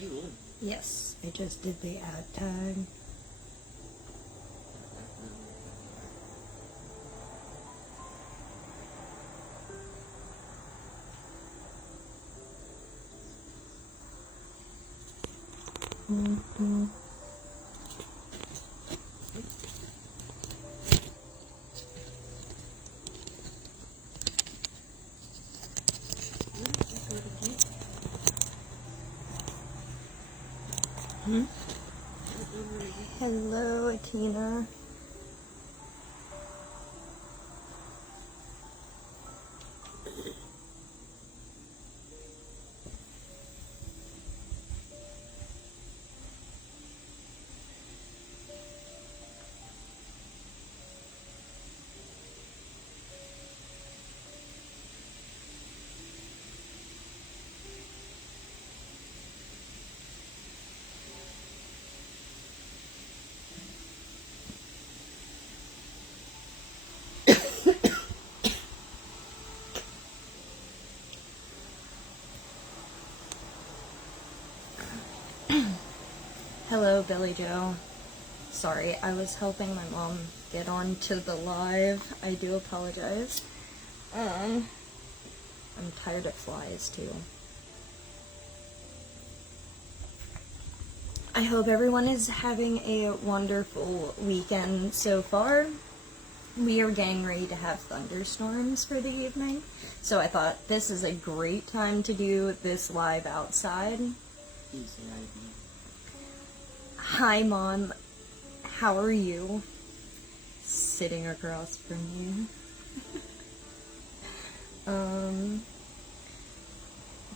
you in? Yes, I just did the ad tag. Mm-hmm. Hmm? Hello, Tina. Hello, Billy Joe. Sorry, I was helping my mom get on to the live. I do apologize. I'm tired of flies, too. I hope everyone is having a wonderful weekend so far. We are getting ready to have thunderstorms for the evening, so I thought this is a great time to do this live outside. Hi, Mom. How are you? Sitting across from you.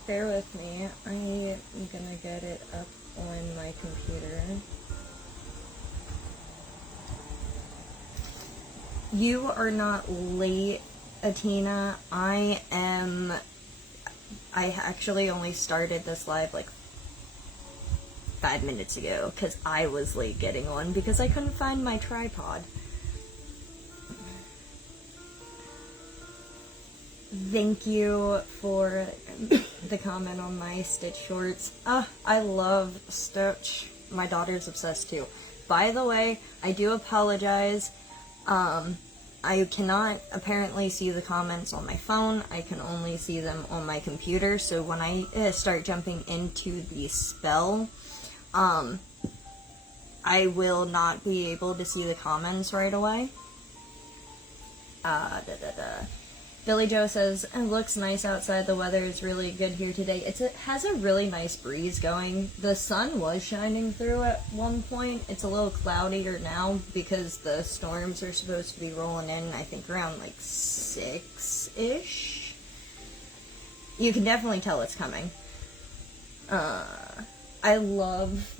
Bear with me. I'm gonna get it up on my computer. You are not late, Atina. I actually only started this live like 5 minutes ago because I was late getting on because I couldn't find my tripod. Thank you for the comment on my Stitch shorts. I love Stitch. My daughter's obsessed too. By the way, I do apologize. I cannot apparently see the comments on my phone. I can only see them on my computer. So when I start jumping into the spell, I will not be able to see the comments right away. Billy Joe says, it looks nice outside. The weather is really good here today. It has a really nice breeze going. The sun was shining through at one point. It's a little cloudier now because the storms are supposed to be rolling in, I think, around like 6-ish. You can definitely tell it's coming. I love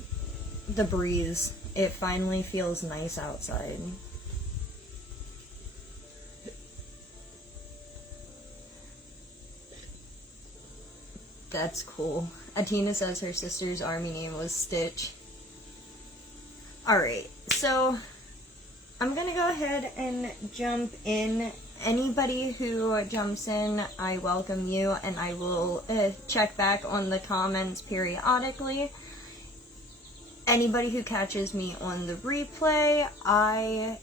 the breeze. It finally feels nice outside. That's cool. Atina says her sister's army name was Stitch. Alright, so I'm gonna go ahead and jump in. Anybody who jumps in, I welcome you, and I will check back on the comments periodically. Anybody who catches me on the replay, I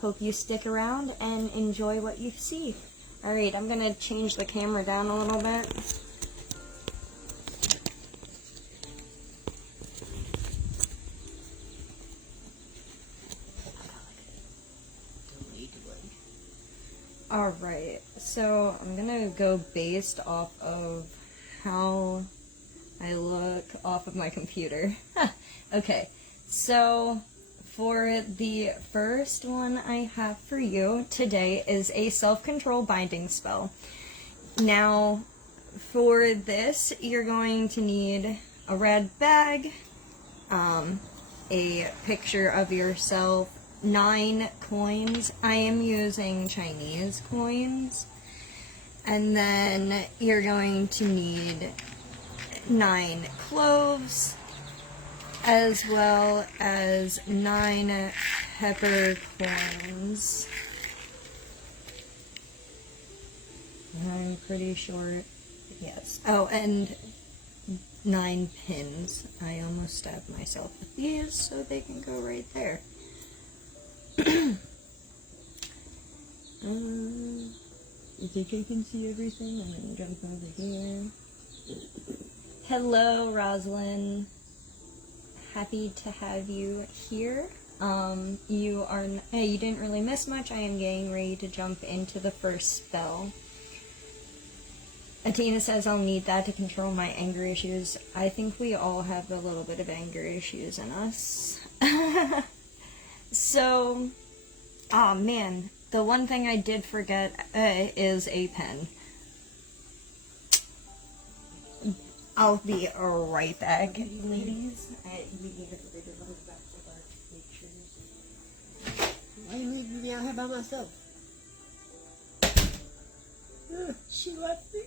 hope you stick around and enjoy what you see. Alright, I'm gonna change the camera down a little bit. Alright, so I'm gonna go based off of how I look off of my computer. Okay, so for the first one I have for you today is a self-control binding spell. Now, for this, you're going to need a red bag, a picture of yourself, 9 coins. I am using Chinese coins. And then you're going to need 9 cloves, as well as 9 peppercorns. I'm pretty sure, yes. Oh, and 9 pins. I almost stabbed myself with these, so they can go right there. You think I can see everything? I'm gonna jump over here. Hello, Roslyn. Happy to have you here. You didn't really miss much. I am getting ready to jump into the first spell. Atina says I'll need that to control my anger issues. I think we all have a little bit of anger issues in us. So, oh man, the one thing I did forget is a pen. I'll be right back, ladies. We need a bit of a back of our pictures. Why you leave me out here by myself? She left me.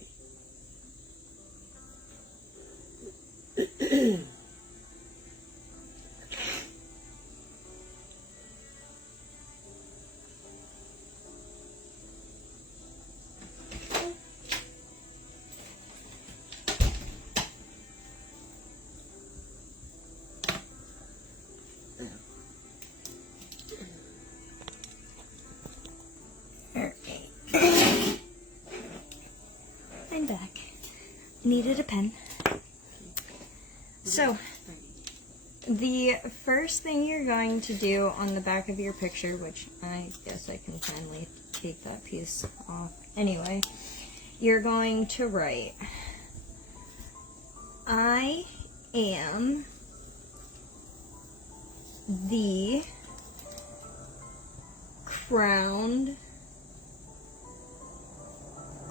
I'm back. Needed a pen. So, the first thing you're going to do on the back of your picture, which I guess I can finally take that piece off. Anyway, you're going to write, I am the crowned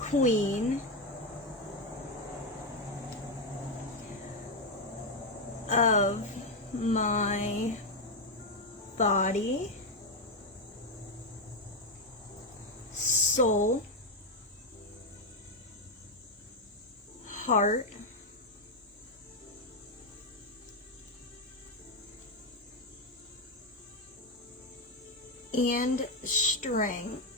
queen of my body, soul, heart, and strength.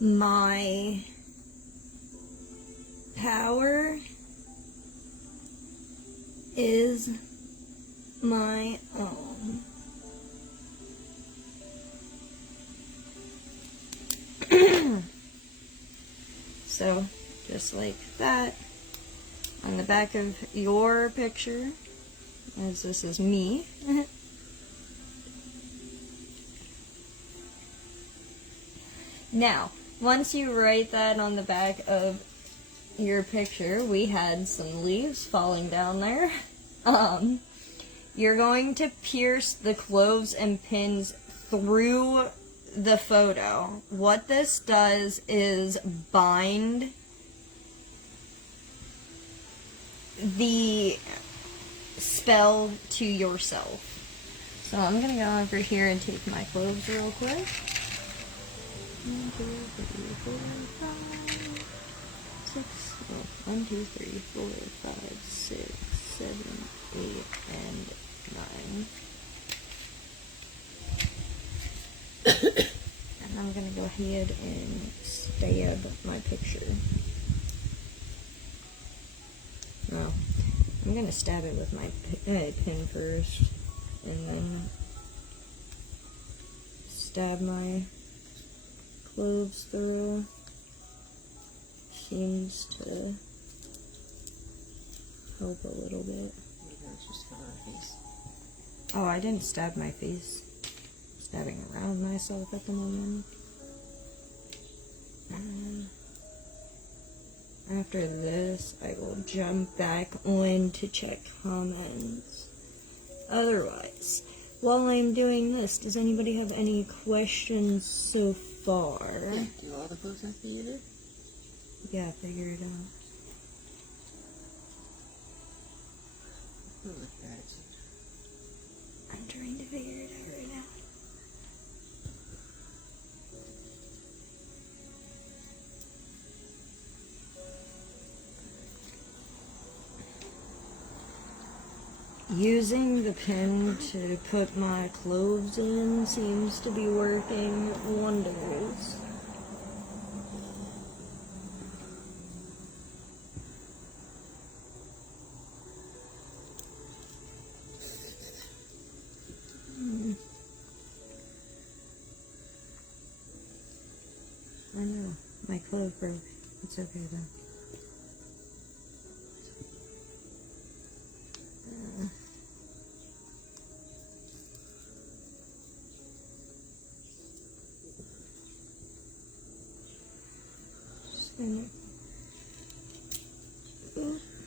My power is my own. So, just like that, on the back of your picture, as this is me, now, once you write that on the back of your picture, we had some leaves falling down there. You're going to pierce the cloves and pins through the photo. What this does is bind the spell to yourself. So I'm going to go over here and take my cloves real quick. 1, 2, 3, 4, 5, 6, 1, 2, 3, 4, 5, 6, 7, 8, and 9. And I'm going to go ahead and stab my picture. No, I'm going to stab it with my pin first, and then stab my cloves through. Seems to help a little bit. Oh, I didn't stab my face. I'm stabbing around myself at the moment. After this, I will jump back on to check comments. Otherwise, while I'm doing this, does anybody have any questions so far? Yeah, do all the clothes have to be in it? Yeah, figure it out. I'm trying to figure it out right now. Using the pin to put my cloves in seems to be working wonders. clove broke. It's okay though.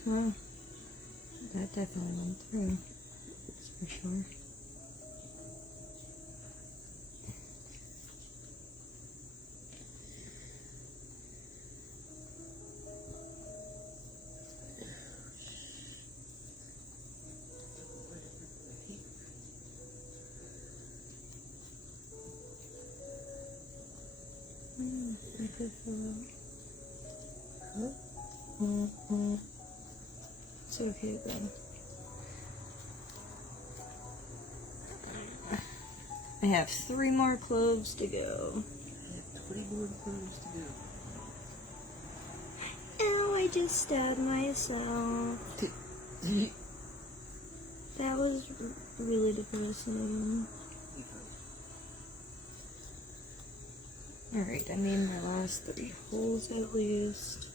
Well, that definitely went through. That's for sure. It's okay though. I have 3 more cloves to go. I have 20 more cloves to go. Ow, I just stabbed myself. That was really depressing. Alright, I made my last 3 holes at least.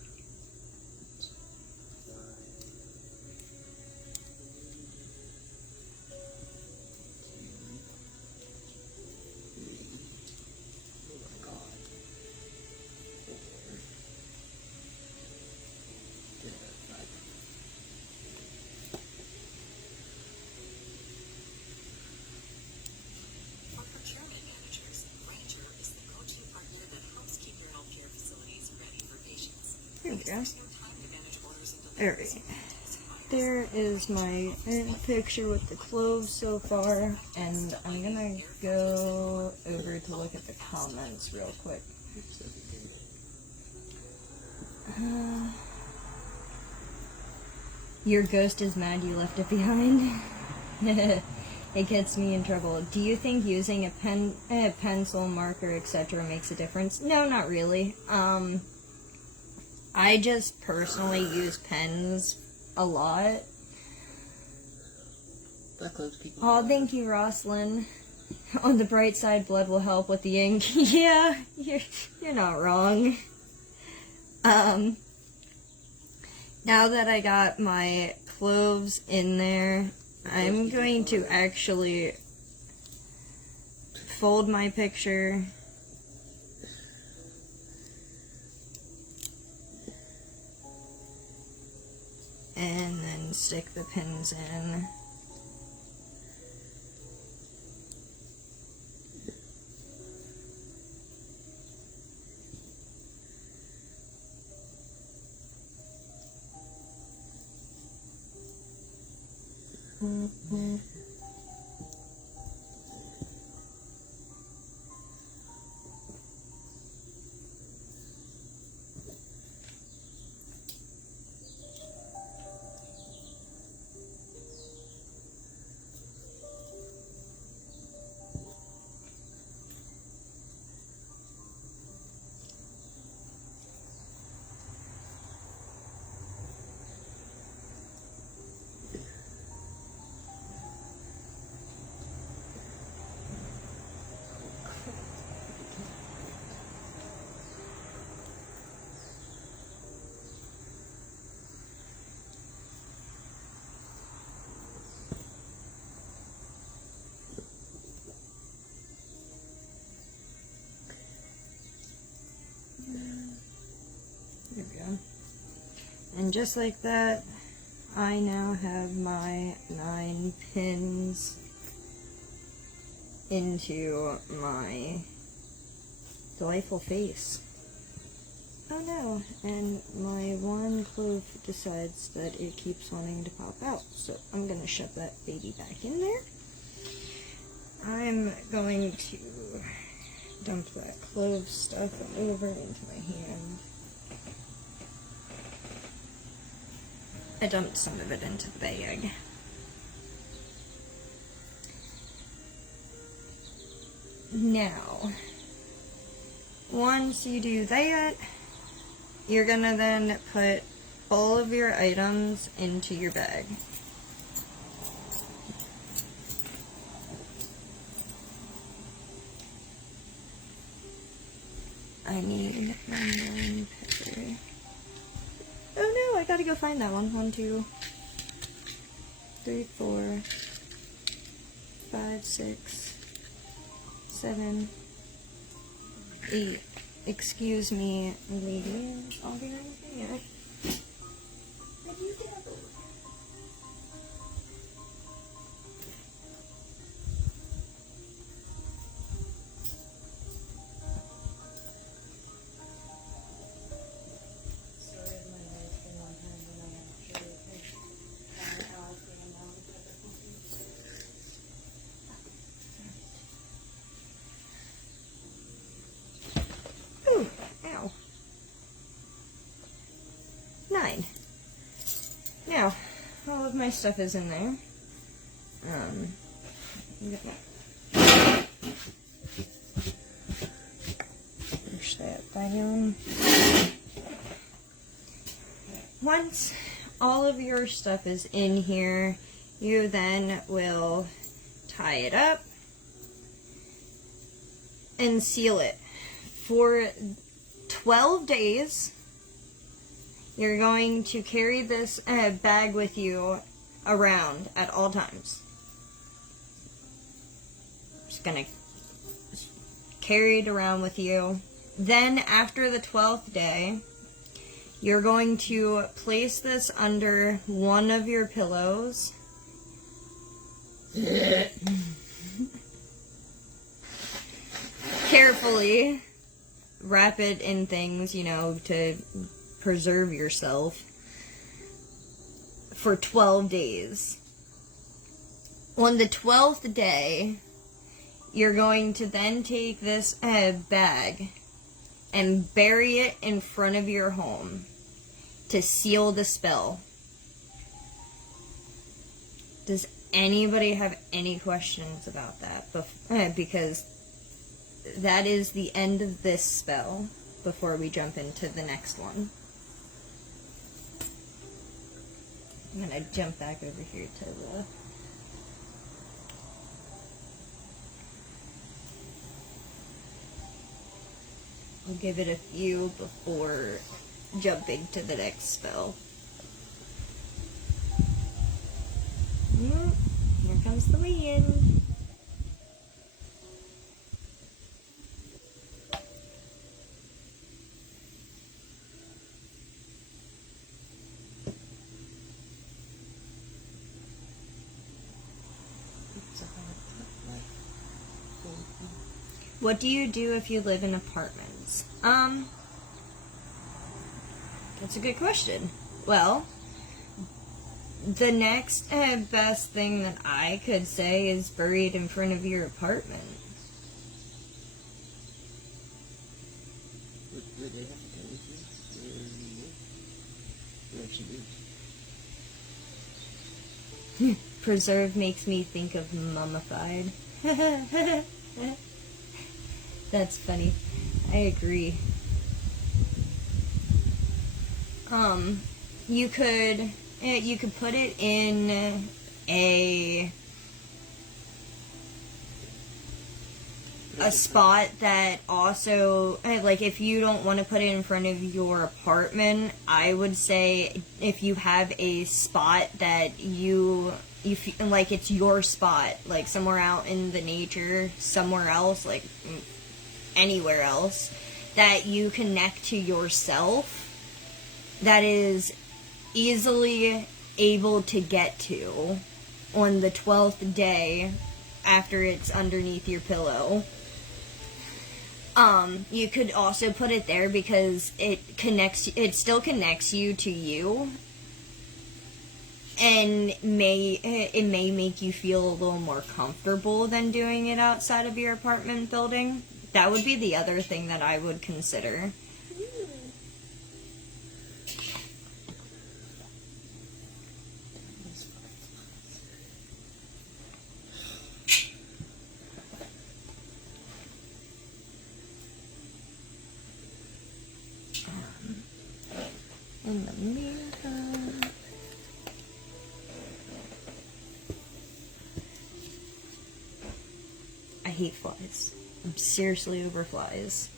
There we go. Alright. There is my picture with the cloves so far, and I'm gonna go over to look at the comments real quick. Your ghost is mad you left it behind. It gets me in trouble. Do you think using a pen, pencil, marker, etc. makes a difference? No, not really. I just personally use pens a lot. Oh, thank you, Roslyn. On the bright side, blood will help with the ink. Yeah, you're not wrong. Now that I got my cloves in there, I'm going to actually fold my picture and then stick the pins in. There we go. And just like that, I now have my 9 pins into my delightful face. Oh no, and my one clove decides that it keeps wanting to pop out, so I'm gonna shove that baby back in there. I'm going to dump that clove stuff over into my hand. I dumped some of it into the bag. Now, once you do that, you're gonna then put all of your items into your bag. I need 1, 2, gotta go find that one. 1, 2, 3, 4, 5, 6, 7, 8. Excuse me, lady. I'll be right there. Ooh, ow. 9. Now, all of my stuff is in there. Push that down. Once all of your stuff is in here, you then will tie it up and seal it. For 12 days, you're going to carry this bag with you around at all times. Just gonna carry it around with you. Then, after the 12th day, you're going to place this under one of your pillows. Carefully wrap it in things, you know, to preserve yourself for 12 days. On the 12th day, you're going to then take this bag and bury it in front of your home to seal the spell. Does anybody have any questions about that? Because that is the end of this spell before we jump into the next one. I'm gonna jump back over here to the... I'll give it a few before jumping to the next spell. Here comes the wind. What do you do if you live in apartments? That's a good question. Well, the next best thing that I could say is bury it in front of your apartment. What do they have to tell you? Preserve makes me think of mummified. That's funny. I agree. You could put it in a spot that also, like, if you don't want to put it in front of your apartment, I would say if you have a spot that you feel like it's your spot, like somewhere out in the nature, somewhere else, like anywhere else, that you connect to yourself, that is easily able to get to on the 12th day after it's underneath your pillow. You could also put it there because it still connects you to you, and it may make you feel a little more comfortable than doing it outside of your apartment building. That would be the other thing that I would consider. In the meantime, I hate flies. I'm seriously over flies.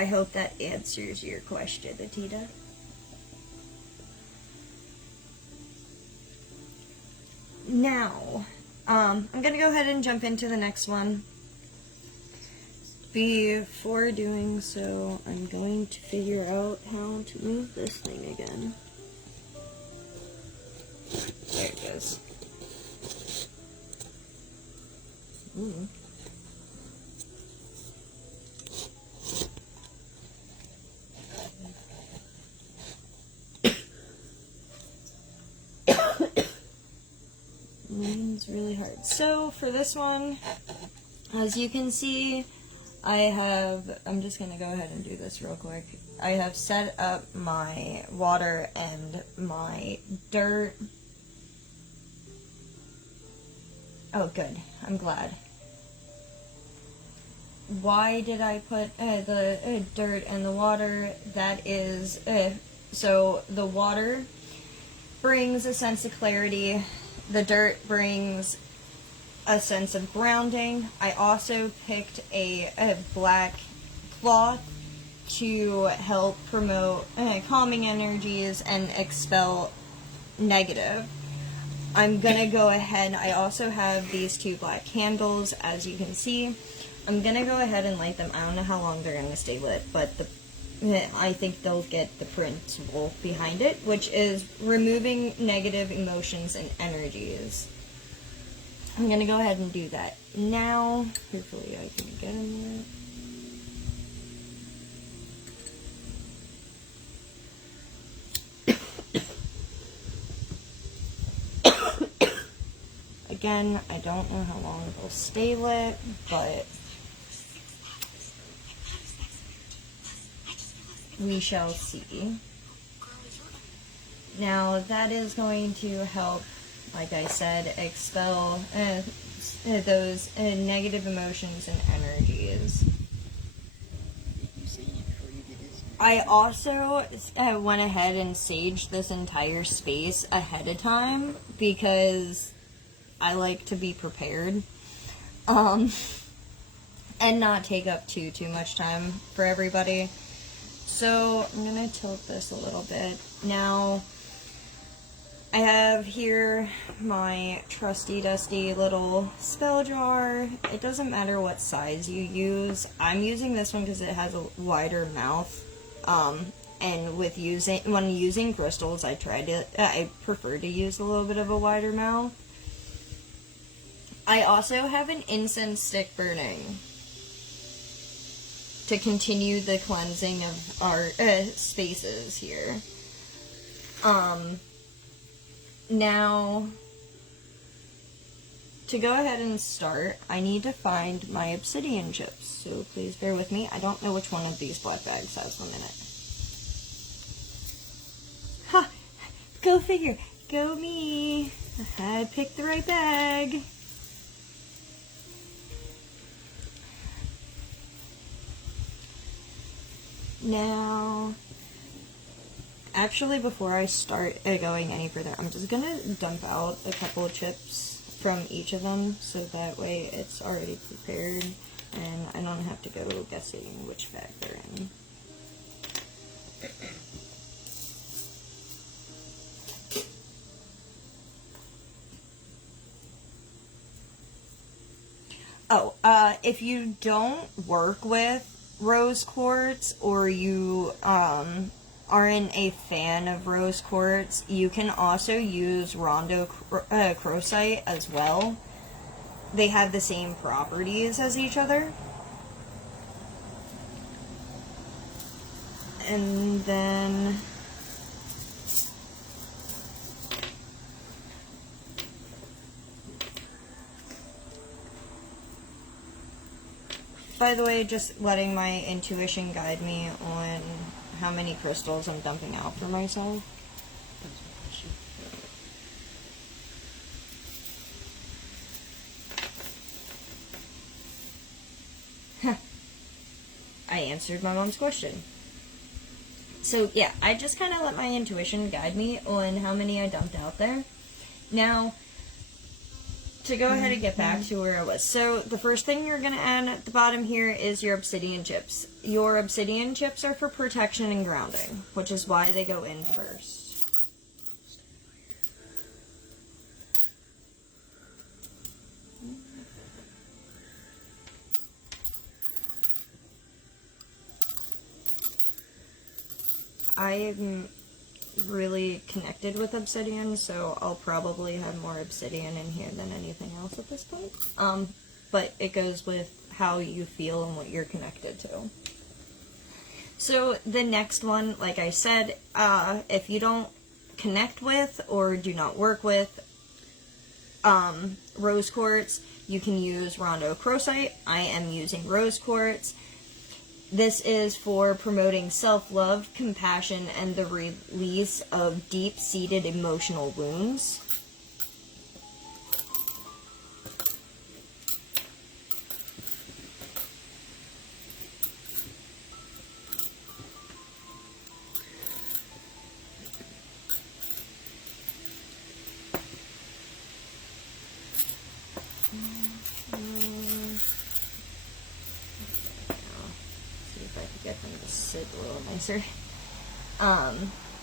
I hope that answers your question, Atita. Now, I'm gonna go ahead and jump into the next one. Before doing so, I'm going to figure out how to move this thing again. There it goes. Ooh. It's really hard. So for this one, as you can see, I'm just going to go ahead and do this real quick. I have set up my water and my dirt. Oh, good. I'm glad. Why did I put the dirt and the water? That is, so the water brings a sense of clarity. The dirt brings a sense of grounding. I also picked a black cloth to help promote calming energies and expel negative. I'm gonna go ahead, I also have these two black candles, as you can see. I'm gonna go ahead and light them. I don't know how long they're gonna stay lit, but I think they'll get the principle behind it, which is removing negative emotions and energies. I'm gonna go ahead and do that now. Hopefully I can get in there. Again, I don't know how long they'll stay lit, but we shall see. Now, that is going to help, like I said, expel those negative emotions and energies. I also went ahead and saged this entire space ahead of time because I like to be prepared and not take up too much time for everybody. So I'm gonna tilt this a little bit. Now, I have here my trusty dusty little spell jar. It doesn't matter what size you use. I'm using this one because it has a wider mouth. And when using crystals, I prefer to use a little bit of a wider mouth. I also have an incense stick burning to continue the cleansing of our spaces here. Now, to go ahead and start, I need to find my Obsidian chips, so please bear with me. I don't know which one of these black bags has them in it. Ha! Go figure. Go me. I picked the right bag. Now, actually, before I start going any further, I'm just gonna dump out a couple of chips from each of them, so that way it's already prepared, and I don't have to go guessing which bag they're in. Oh, if you don't work with Rose Quartz, or you aren't a fan of Rose Quartz, you can also use rhodochrosite as well. They have the same properties as each other. And then by the way, just letting my intuition guide me on how many crystals I'm dumping out for myself. I answered my mom's question. So yeah, I just kind of let my intuition guide me on how many I dumped out there. Now, to go ahead and get back to where I was. So the first thing you're going to add at the bottom here is your obsidian chips. Your obsidian chips are for protection and grounding, which is why they go in first. I'm really connected with Obsidian, so I'll probably have more Obsidian in here than anything else at this point. But it goes with how you feel and what you're connected to. So the next one, like I said, if you don't connect with or do not work with Rose Quartz, you can use rhodochrosite. I am using Rose Quartz. This is for promoting self-love, compassion, and the release of deep-seated emotional wounds. Get them to sit a little nicer.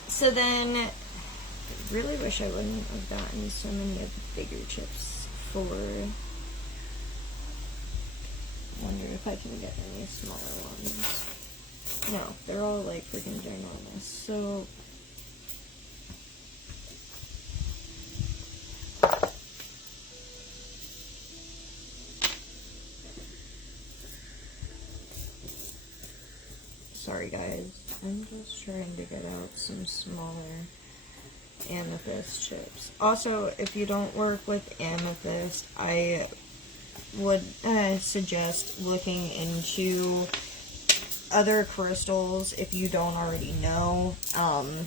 So then, I really wish I wouldn't have gotten so many of the bigger chips for. Wonder if I can get any smaller ones. No, they're all like freaking ginormous. So. Sorry guys, I'm just trying to get out some smaller amethyst chips. Also, if you don't work with amethyst, I would suggest looking into other crystals if you don't already know on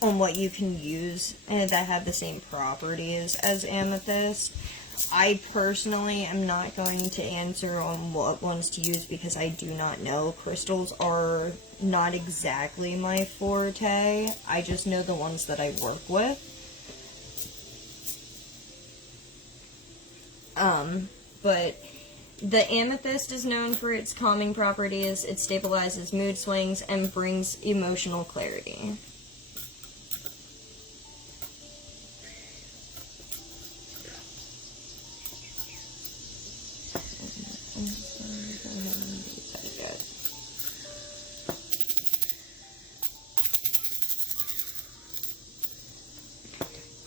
what you can use that have the same properties as amethyst. I personally am not going to answer on what ones to use because I do not know. Crystals are not exactly my forte. I just know the ones that I work with. But the amethyst is known for its calming properties. It stabilizes mood swings and brings emotional clarity.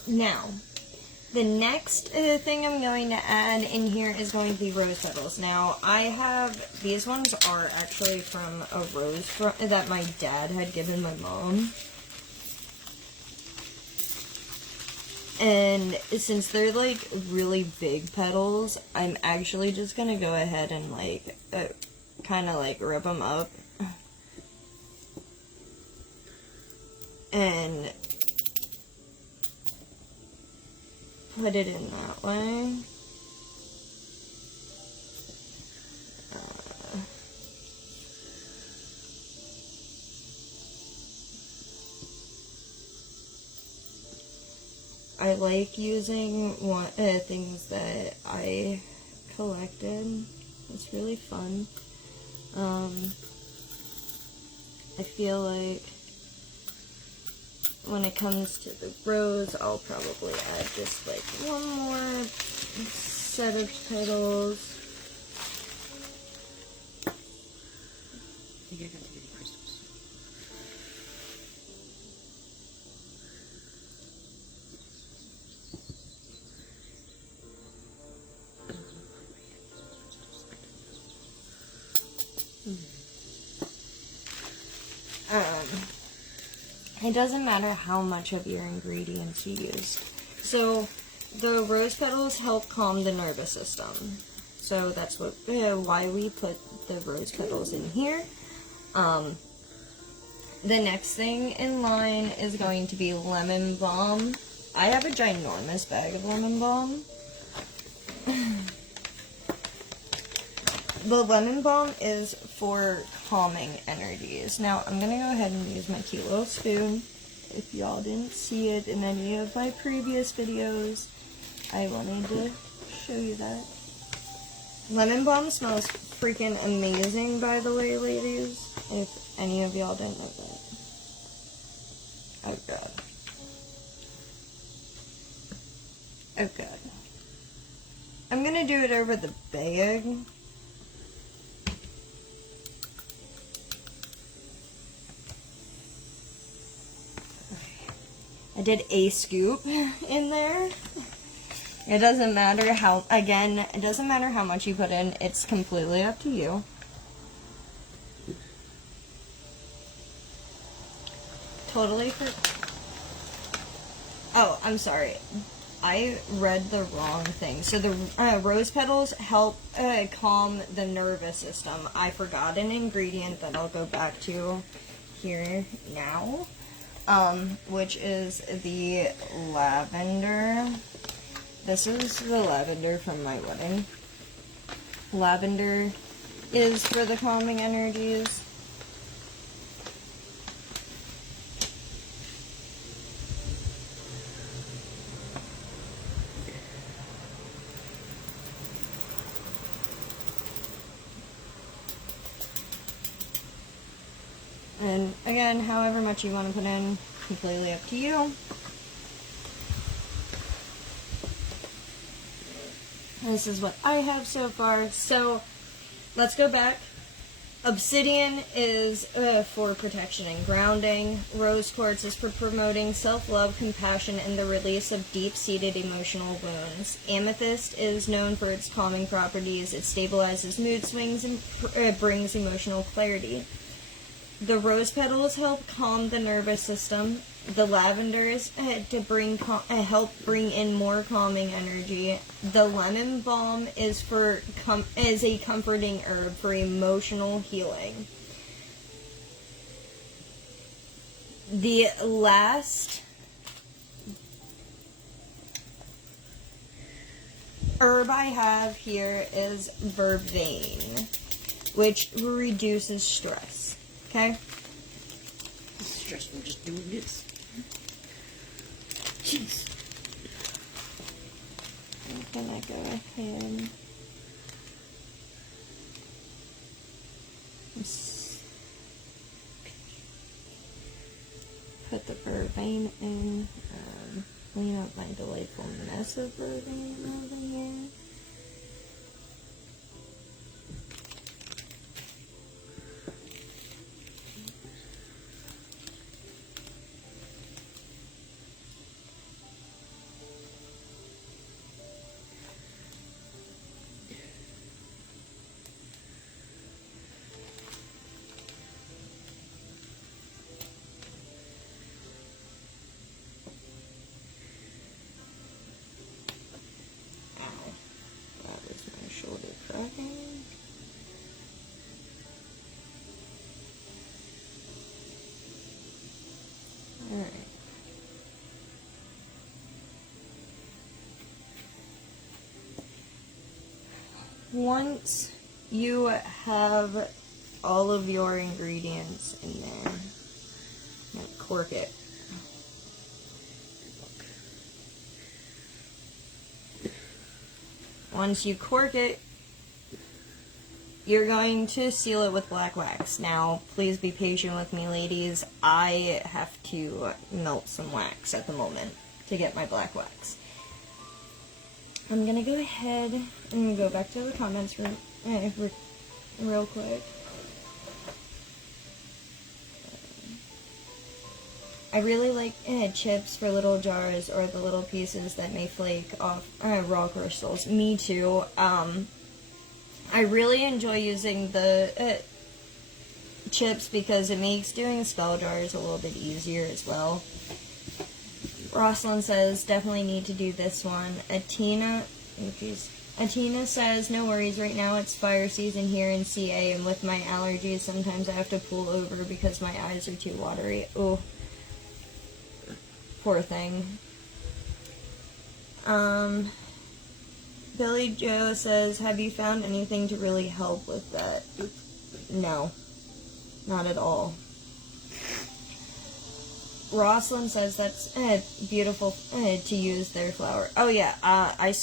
Now, the next thing I'm going to add in here is going to be rose petals. Now, I have, these ones are actually from a rose that my dad had given my mom. And since they're like really big petals, I'm actually just going to go ahead and like, kind of like rip them up. And put it in that way. I like using things that I collected. It's really fun. I feel like when it comes to the rose, I'll probably add just like one more set of petals. I think I got too many crystals. It doesn't matter how much of your ingredients you used. So, the rose petals help calm the nervous system. So that's what why we put the rose petals in here. The next thing in line is going to be lemon balm. I have a ginormous bag of lemon balm. The lemon balm is for calming energies. Now, I'm going to go ahead and use my cute little spoon. If y'all didn't see it in any of my previous videos, I will need to show you that. Lemon balm smells freaking amazing, by the way, ladies. If any of y'all didn't know that. Oh god. Oh god. I'm gonna do it over the bag. I did a scoop in there. It doesn't matter how, again, it doesn't matter how much you put in. It's completely up to you. Totally Oh, I'm sorry. I read the wrong thing. So the rose petals help calm the nervous system. I forgot an ingredient that I'll go back to here now, which is the lavender. This is the lavender from my wedding. Lavender is for the calming energies. And again, however much you want to put in, completely up to you. This is what I have so far. So, let's go back. Obsidian is for protection and grounding. Rose Quartz is for promoting self-love, compassion, and the release of deep-seated emotional wounds. Amethyst is known for its calming properties. It stabilizes mood swings and brings emotional clarity. The rose petals help calm the nervous system. The lavender is to help bring in more calming energy. The lemon balm is is a comforting herb for emotional healing. The last herb I have here is vervain, which reduces stress. Okay? This is stressful just doing this. Jeez. I'm gonna go ahead and put the vervain in. Clean up my delightful mess of vervain over here. Alright. Once you have all of your ingredients in there, now cork it. Once you cork it, you're going to seal it with black wax. Now, please be patient with me, ladies. I have to melt some wax at the moment to get my black wax. I'm gonna go ahead and go back to the comments real quick. I really like chips for little jars or the little pieces that may flake off raw crystals. Me too. I really enjoy using the chips because it makes doing spell jars a little bit easier as well. Rosalind says, definitely need to do this one. Atina says, no worries, right now it's fire season here in CA, and with my allergies, sometimes I have to pull over because my eyes are too watery. Oh, poor thing. Billy Joe says, have you found anything to really help with that? No, not at all. Rosalind says that's beautiful to use their flour. Oh yeah, I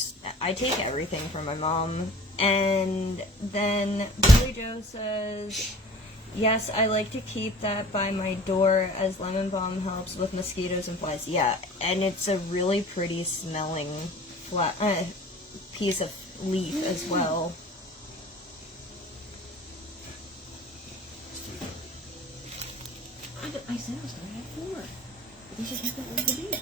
take everything from my mom. And then Billy Joe says, yes, I like to keep that by my door as lemon balm helps with mosquitoes and flies. Yeah, and it's a really pretty smelling piece of leaf as well. I said I was going to have 4. But you should have that one to big.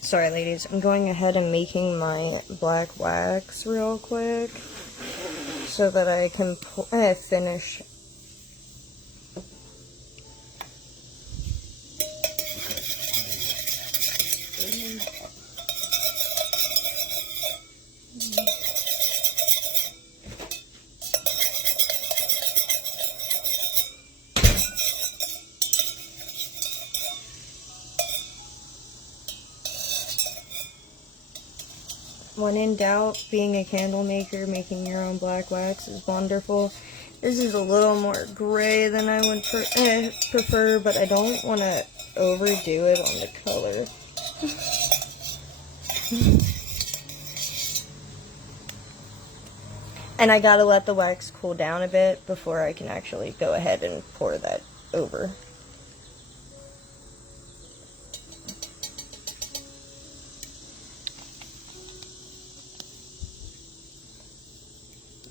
Sorry, ladies. I'm going ahead and making my black wax real quick so that I can finish. When in doubt, being a candle maker, making your own black wax is wonderful. This is a little more gray than I would prefer, but I don't want to overdo it on the color. And I gotta let the wax cool down a bit before I can actually go ahead and pour that over.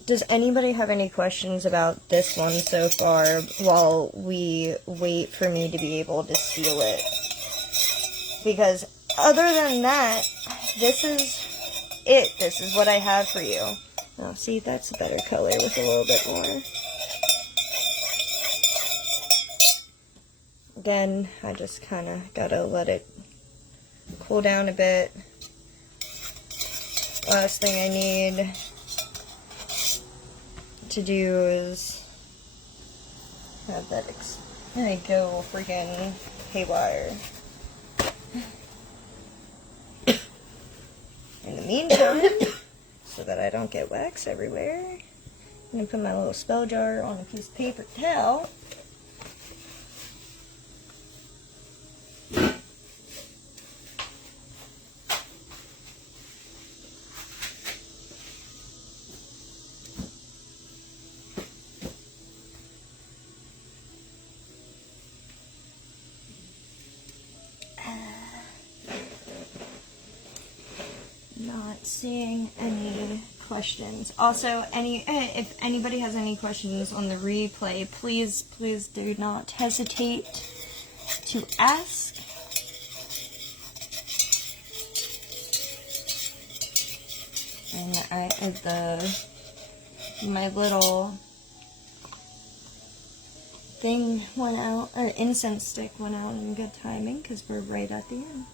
Does anybody have any questions about this one so far while we wait for me to be able to seal it? Because other than that, this is it. This is what I have for you. Oh, see, that's a better color with a little bit more. Again, I just kind of gotta let it cool down a bit. Last thing I need to do is have that go freaking haywire. In the meantime, so that I don't get wax everywhere, I'm gonna put my little spell jar on a piece of paper towel. Not seeing any questions. Also, if anybody has any questions on the replay, please do not hesitate to ask. And my little thing went out, or incense stick went out in good timing because we're right at the end.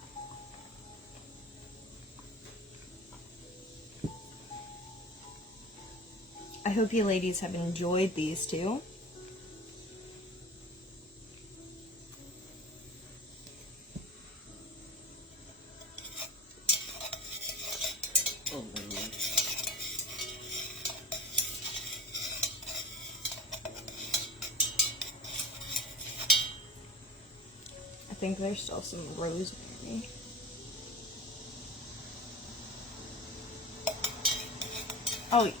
I hope you ladies have enjoyed these two. Oh, my Lord. I think there's still some rosemary. Oh,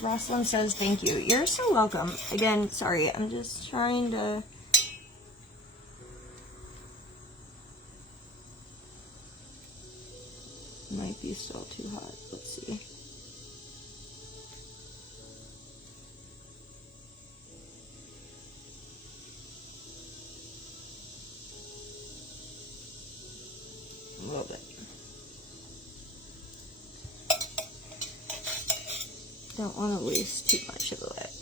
Rosalind says thank you. You're so welcome. Again, sorry, I'm just trying to... Might be still too hot. Let's see. A little bit. Don't want to waste too much of the wax.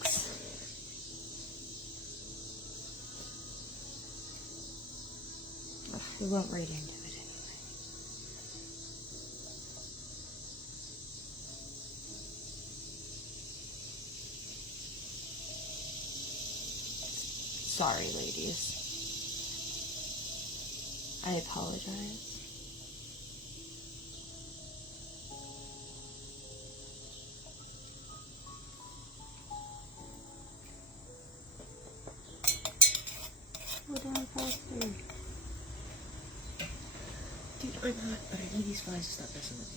Ugh, it went right into it anyway. Sorry, ladies. I apologize. I'm not, but I need these flies to stop messing with me.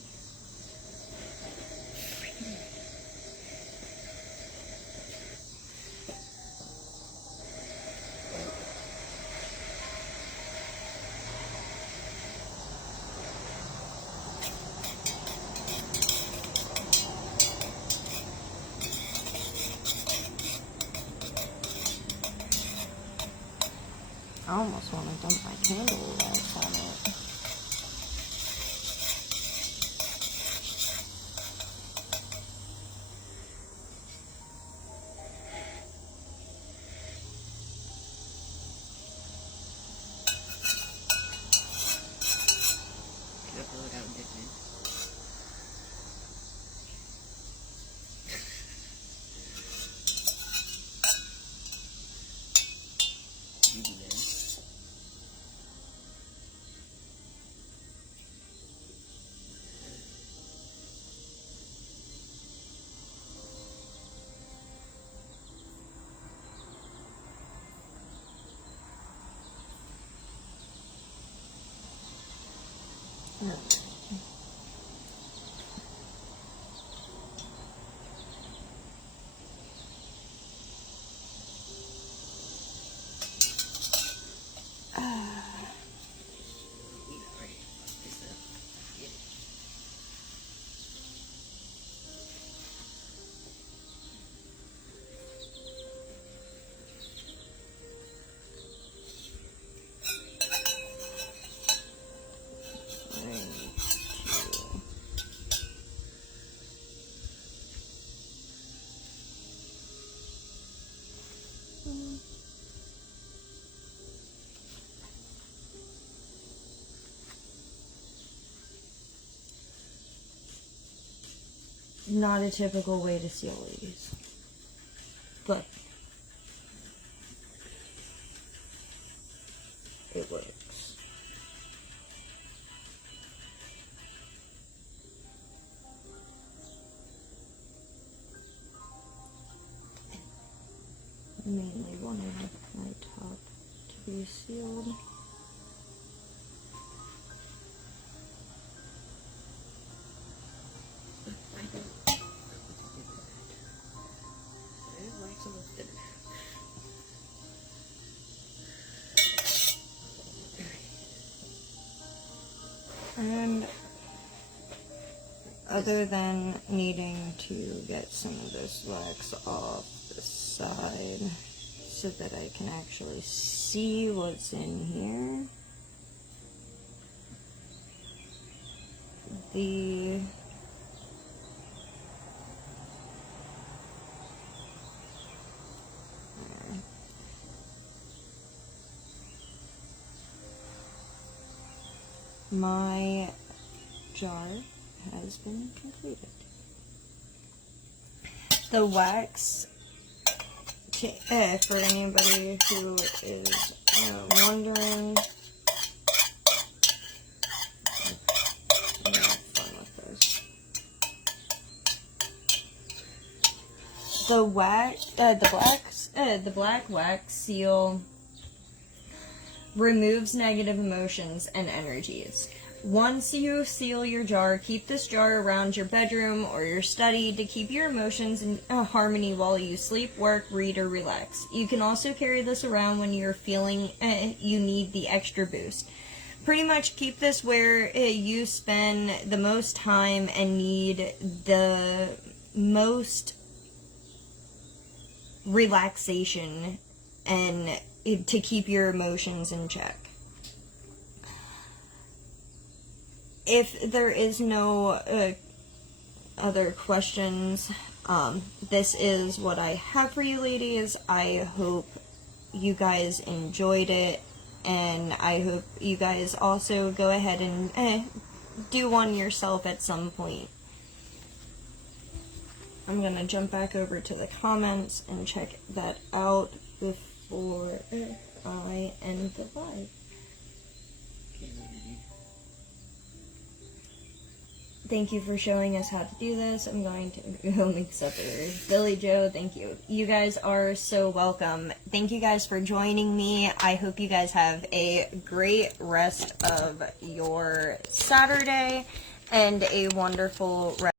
I almost want to dump my candle wax on it. Can I blow it out and dip it in? You do that. Not a typical way to seal these, but it works. I mainly wanted my top to be sealed. And other than needing to get some of this wax off the side so that I can actually see what's in here, my jar has been completed. The wax, for anybody who is wondering, I'm gonna have fun with this. The black wax seal removes negative emotions and energies. Once you seal your jar, keep this jar around your bedroom or your study to keep your emotions in harmony while you sleep, work, read, or relax. You can also carry this around when you're feeling you need the extra boost. Pretty much keep this where you spend the most time and need the most relaxation and to keep your emotions in check. If there is no other questions, this is what I have for you ladies. I hope you guys enjoyed it, and I hope you guys also go ahead and do one yourself at some point. I'm gonna jump back over to the comments and check that out before I end the live. Thank you for showing us how to do this. I'm going to go mix up her. Billy Joe, thank you. You guys are so welcome. Thank you guys for joining me. I hope you guys have a great rest of your Saturday and a wonderful rest